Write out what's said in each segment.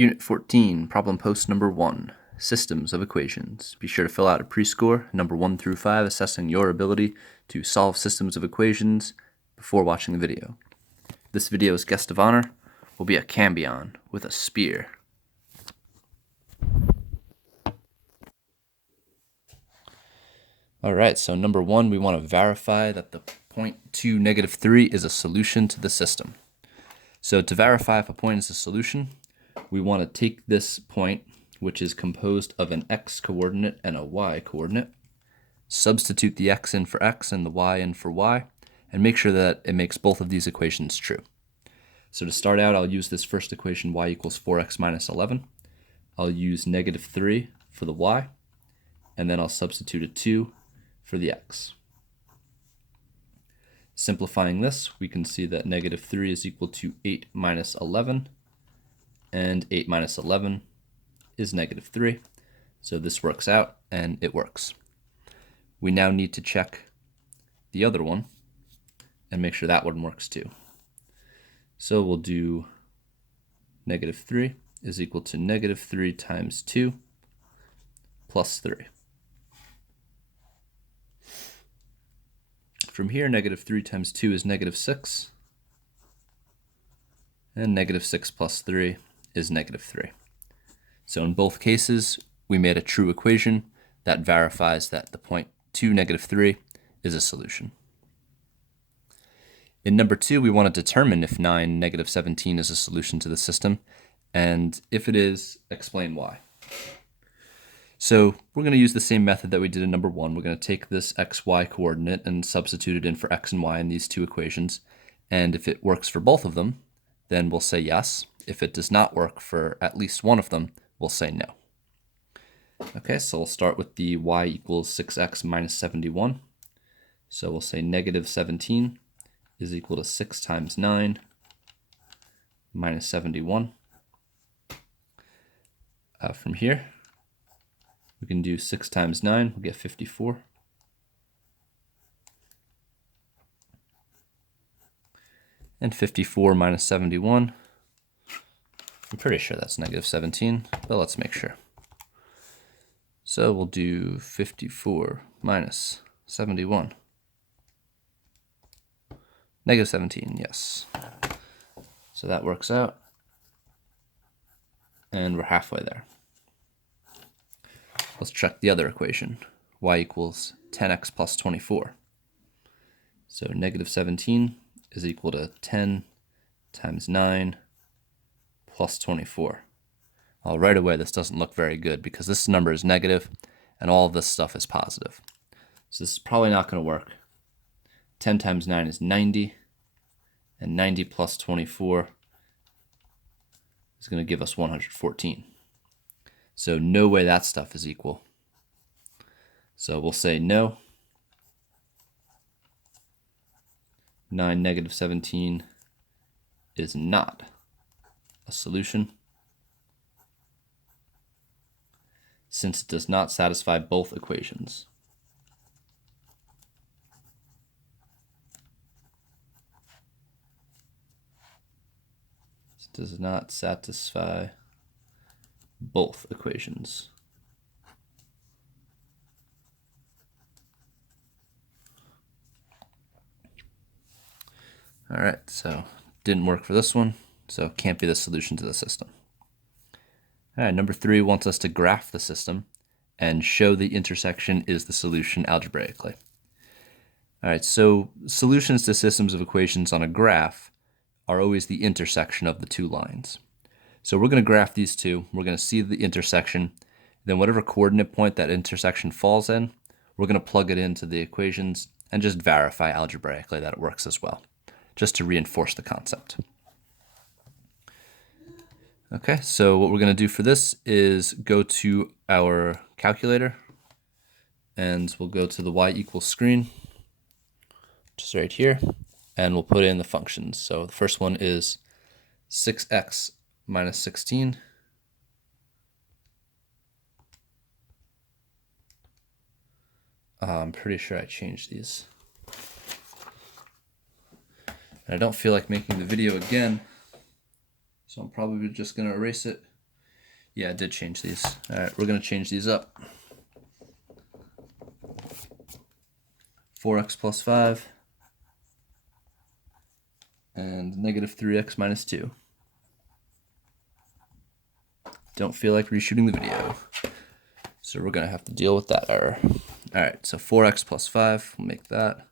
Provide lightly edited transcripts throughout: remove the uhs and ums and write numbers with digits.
Unit 14, problem post number 1, systems of equations. Be sure to fill out a pre-score, number 1 through 5, assessing your ability to solve systems of equations before watching the video. This video's guest of honor will be a cambion with a spear. Alright, so number 1, we want to verify that the point 2, negative 3 is a solution to the system. So to verify if a point is a solution, we want to take this point, which is composed of an x coordinate and a y coordinate, substitute the x in for x and the y in for y, and make sure that it makes both of these equations true. So to start out, I'll use this first equation, y equals 4x minus 11. I'll use negative 3 for the y, and then I'll substitute a 2 for the x. Simplifying this, we can see that negative 3 is equal to 8 minus 11, and 8 minus 11 is negative 3. So this works out, and it works. We now need to check the other one and make sure that one works too. So we'll do negative 3 is equal to negative 3 times 2 plus 3. From here, negative 3 times 2 is negative 6, and negative 6 plus 3 is negative 3. So in both cases, we made a true equation that verifies that the point 2, negative 3 is a solution. In number 2, we want to determine if 9, negative 17 is a solution to the system, and if it is, explain why. So we're going to use the same method that we did in number 1. We're going to take this xy coordinate and substitute it in for x and y in these two equations. And if it works for both of them, then we'll say yes. If it does not work for at least one of them, we'll say no. Okay, so we'll start with the y equals 6x minus 71. So we'll say negative 17 is equal to 6 times 9 minus 71. From here, we can do 6 times 9, we'll get 54. And 54 minus 71, I'm pretty sure that's negative 17, but let's make sure. So we'll do 54 minus 71. Negative 17, yes. So that works out. And we're halfway there. Let's check the other equation, y equals 10x plus 24. So negative 17 is equal to 10 times 9 plus 24. Well, right away, this doesn't look very good because this number is negative and all of this stuff is positive. So this is probably not going to work. 10 times 9 is 90, and 90 plus 24 is going to give us 114. So no way that stuff is equal. So we'll say no. 9 negative 17 is not a solution, since it does not satisfy both equations. It does not satisfy both equations. All right, so didn't work for this one, so can't be the solution to the system. All right, number 3 wants us to graph the system and show the intersection is the solution algebraically. All right, so solutions to systems of equations on a graph are always the intersection of the two lines. So we're going to graph these two. We're going to see the intersection. Then whatever coordinate point that intersection falls in, we're going to plug it into the equations and just verify algebraically that it works as well, just to reinforce the concept. Okay, so what we're going to do for this is go to our calculator, and we'll go to the y equals screen, just right here, and we'll put in the functions. So the first one is 6x minus 16. I'm pretty sure I changed these. And I don't feel like making the video again, so I'm probably just going to erase it Yeah, I did change these. All right, we're going to change these up. 4x plus 5 and negative 3x minus 2. Don't feel like reshooting the video, so we're going to have to deal with that error. All right, so 4x plus 5, we'll make that.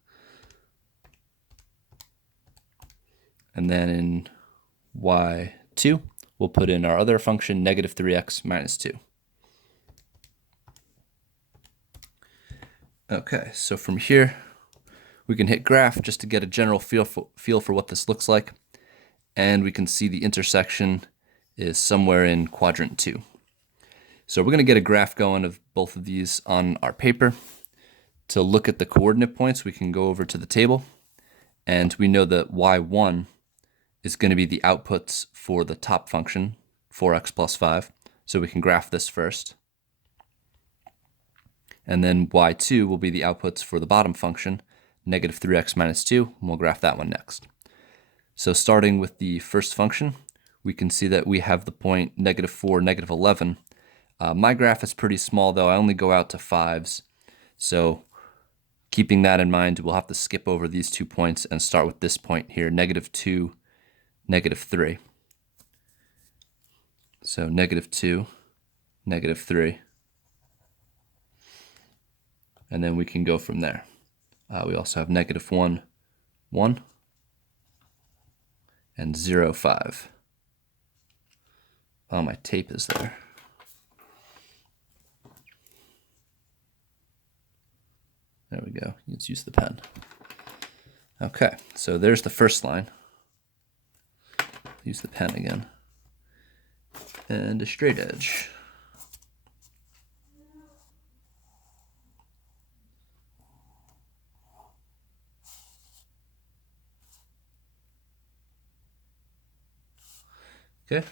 And then in y2, we'll put in our other function, negative 3x minus 2. Okay, so from here, we can hit graph just to get a general feel for what this looks like. And we can see the intersection is somewhere in quadrant 2. So we're going to get a graph going of both of these on our paper. To look at the coordinate points, we can go over to the table. And we know that y1 is going to be the outputs for the top function, 4x plus 5. So we can graph this first. And then y2 will be the outputs for the bottom function, negative 3x minus 2, and we'll graph that one next. So starting with the first function, we can see that we have the point negative 4, negative 11. My graph is pretty small, though. I only go out to 5s. So keeping that in mind, we'll have to skip over these 2 points and start with this point here, negative 2, negative 3. So negative 2, negative 3. And then we can go from there. We also have negative 1, 1, and 0, 5. Oh, my tape is there. There we go. Let's use the pen. Okay, so there's the first line. Use the pen again. And a straight edge. Okay,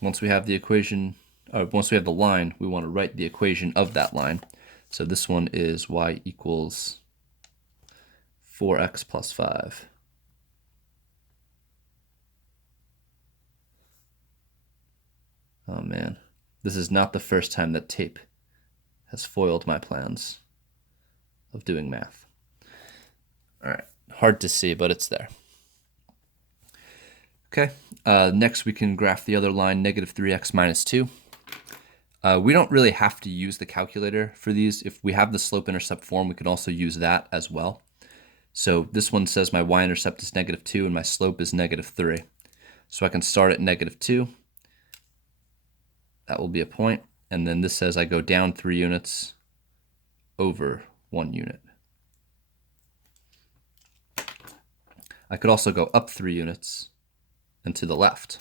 once we have the equation, or once we have the line, we want to write the equation of that line. So this one is y equals 4x plus 5. Oh man, this is not the first time that tape has foiled my plans of doing math. All right, hard to see, but it's there. Okay, next we can graph the other line, negative 3x minus 2. We don't really have to use the calculator for these. If we have the slope-intercept form, we can also use that as well. So this one says my y-intercept is negative 2 and my slope is negative 3. So I can start at negative 2. That will be a point. And then this says I go down 3 units over 1 unit. I could also go up 3 units and to the left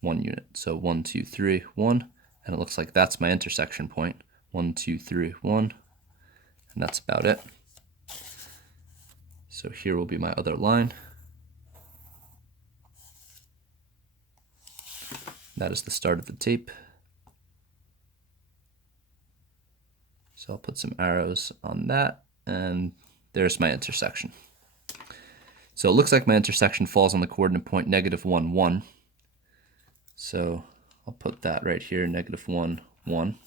1 unit. So 1, 2, 3, 1, and it looks like that's my intersection point. 1, 2, 3, 1, and that's about it. So here will be my other line. That is the start of the tape. So I'll put some arrows on that, and there's my intersection. So it looks like my intersection falls on the coordinate point negative 1, 1. So I'll put that right here, negative 1, 1.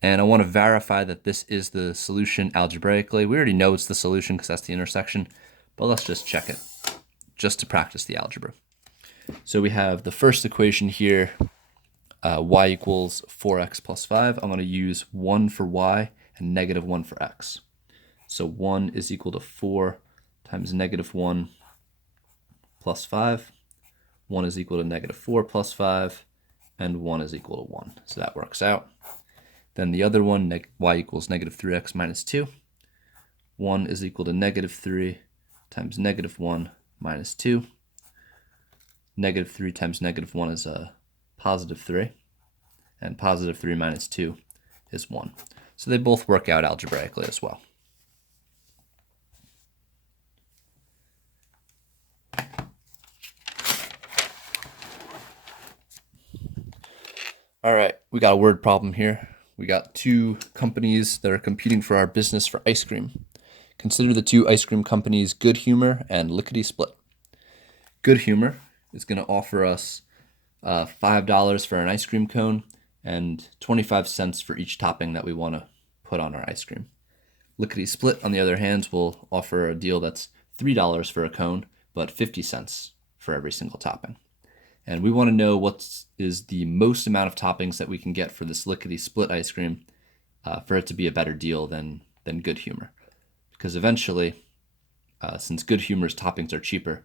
And I want to verify that this is the solution algebraically. We already know it's the solution because that's the intersection, but let's just check it just to practice the algebra. So we have the first equation here, y equals 4x plus 5. I'm going to use 1 for y and negative 1 for x. So 1 is equal to 4 times negative 1 plus 5. 1 is equal to negative 4 plus 5, and 1 is equal to 1. So that works out. Then the other one, y equals negative 3x minus 2. 1 is equal to negative 3 times negative 1 minus 2. Negative 3 times negative 1 is a positive 3, and positive 3 minus 2 is 1. So they both work out algebraically as well. All right, we got a word problem here. We got 2 companies that are competing for our business for ice cream. Consider the 2 ice cream companies Good Humor and Lickety Split. Good Humor is going to offer us $5 for an ice cream cone and 25 cents for each topping that we want to put on our ice cream. Lickety Split, on the other hand, will offer a deal that's $3 for a cone, but 50 cents for every single topping. And we want to know what is the most amount of toppings that we can get for this Lickety Split ice cream for it to be a better deal than Good Humor. Because eventually, since Good Humor's toppings are cheaper,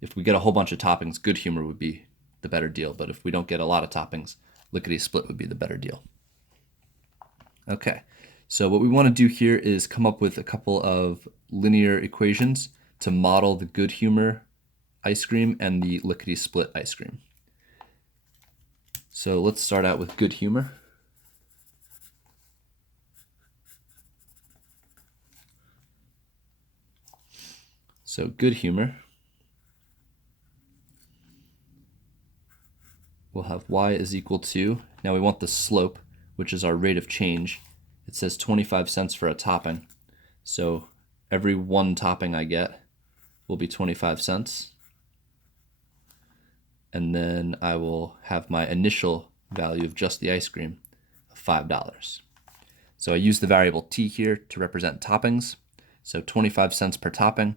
if we get a whole bunch of toppings, Good Humor would be the better deal. But if we don't get a lot of toppings, Lickety Split would be the better deal. Okay, so what we want to do here is come up with a couple of linear equations to model the Good Humor ice cream and the Lickety Split ice cream. So let's start out with Good Humor. So Good Humor, we'll have y is equal to, now we want the slope, which is our rate of change. It says 25 cents for a topping. So every one topping I get will be 25 cents. And then I will have my initial value of just the ice cream of $5. So I use the variable t here to represent toppings. So 25 cents per topping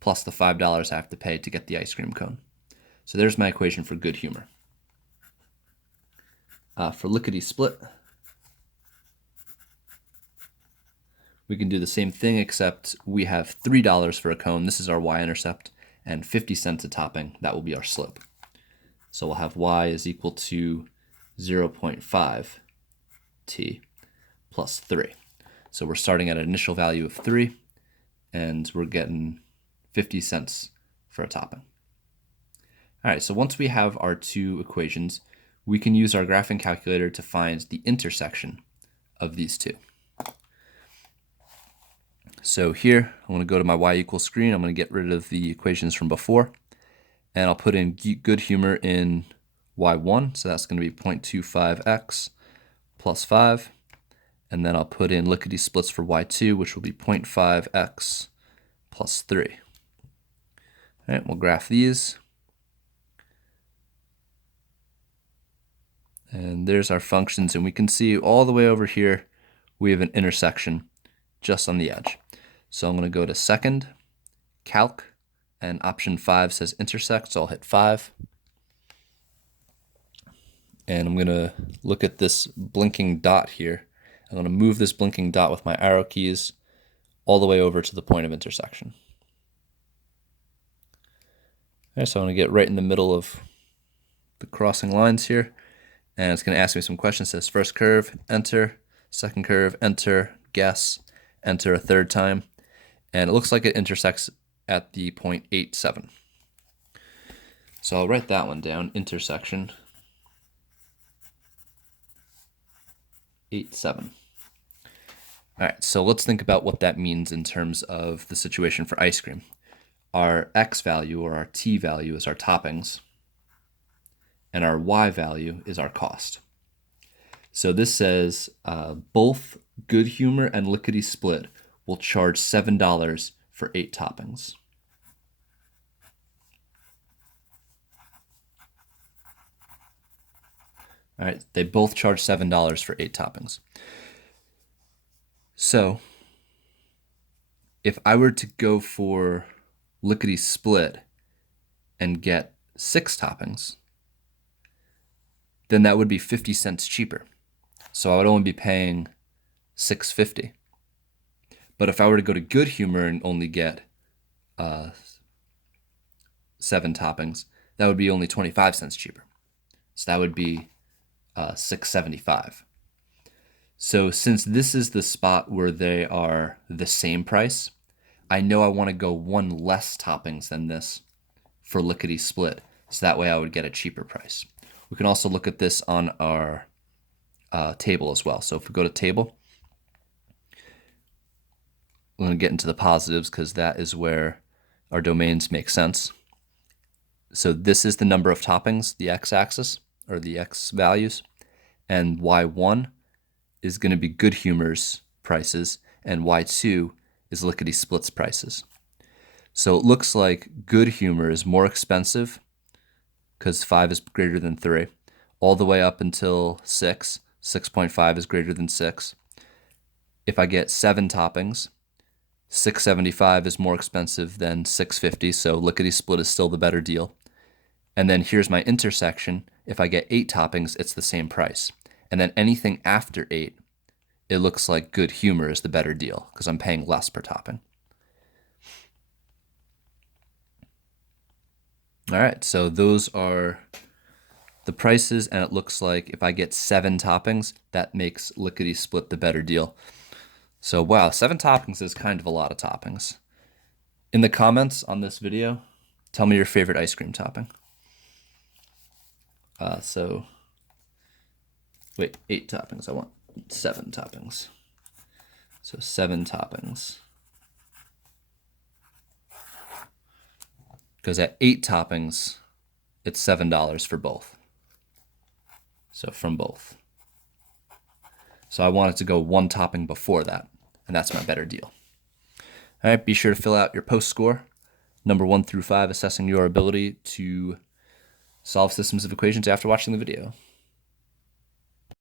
plus the $5 I have to pay to get the ice cream cone. So there's my equation for Good Humor. For Lickety Split, we can do the same thing, except we have $3 for a cone. This is our y-intercept, and 50 cents a topping. That will be our slope. So we'll have y is equal to 0.5 t plus 3. So we're starting at an initial value of 3, and we're getting 50 cents for a topping. All right, so once we have our two equations, we can use our graphing calculator to find the intersection of these two. So here, I'm going to go to my y equals screen. I'm going to get rid of the equations from before, and I'll put in Good Humor in y1, so that's going to be 0.25x plus 5, and then I'll put in Lickety Splits for y2, which will be 0.5x plus 3. All right, we'll graph these. And there's our functions, and we can see all the way over here we have an intersection just on the edge. So I'm going to go to second, calc, and option 5 says intersect, so I'll hit 5. And I'm going to look at this blinking dot here. I'm going to move this blinking dot with my arrow keys all the way over to the point of intersection. Okay, so I'm going to get right in the middle of the crossing lines here. And it's going to ask me some questions. It says first curve, enter, second curve, enter, guess, enter a third time. And it looks like it intersects at the point 8.7. So I'll write that one down, intersection 8.7. All right, so let's think about what that means in terms of the situation for ice cream. Our x value, or our t value, is our toppings, and our y value is our cost. So this says both Good Humor and Lickety Split will charge $7 for 8 toppings. All right, they both charge $7 for 8 toppings. So if I were to go for Lickety Split and get 6 toppings, then that would be 50 cents cheaper. So I would only be paying $6.50. But if I were to go to Good Humor and only get 7 toppings, that would be only 25 cents cheaper. So that would be $6.75. So since this is the spot where they are the same price, I know I want to go one less toppings than this for Lickety Split, so that way I would get a cheaper price. We can also look at this on our table as well. So if we go to table, we're going to get into the positives because that is where our domains make sense. So this is the number of toppings, the x-axis, or the x values, and y1 is going to be Good Humor's prices, and y2 is Lickety Split's prices. So it looks like Good Humor is more expensive because 5 is greater than 3, all the way up until 6. 6.5 is greater than 6. If I get 7 toppings, $6.75 is more expensive than $6.50, so lickety split is still the better deal. And then here's my intersection. If I get 8 toppings, it's the same price. And then anything after 8, it looks like Good Humor is the better deal because I'm paying less per topping. All right, so those are the prices, and it looks like if I get 7 toppings, that makes lickety split the better deal. So wow, 7 toppings is kind of a lot of toppings. In the comments on this video, tell me your favorite ice cream topping. 8 toppings. I want 7 toppings. So 7 toppings. Because at 8 toppings, it's $7 for both. So from both. So I want it to go 1 topping before that, and that's my better deal. All right, be sure to fill out your post score, number 1 through 5, assessing your ability to solve systems of equations after watching the video.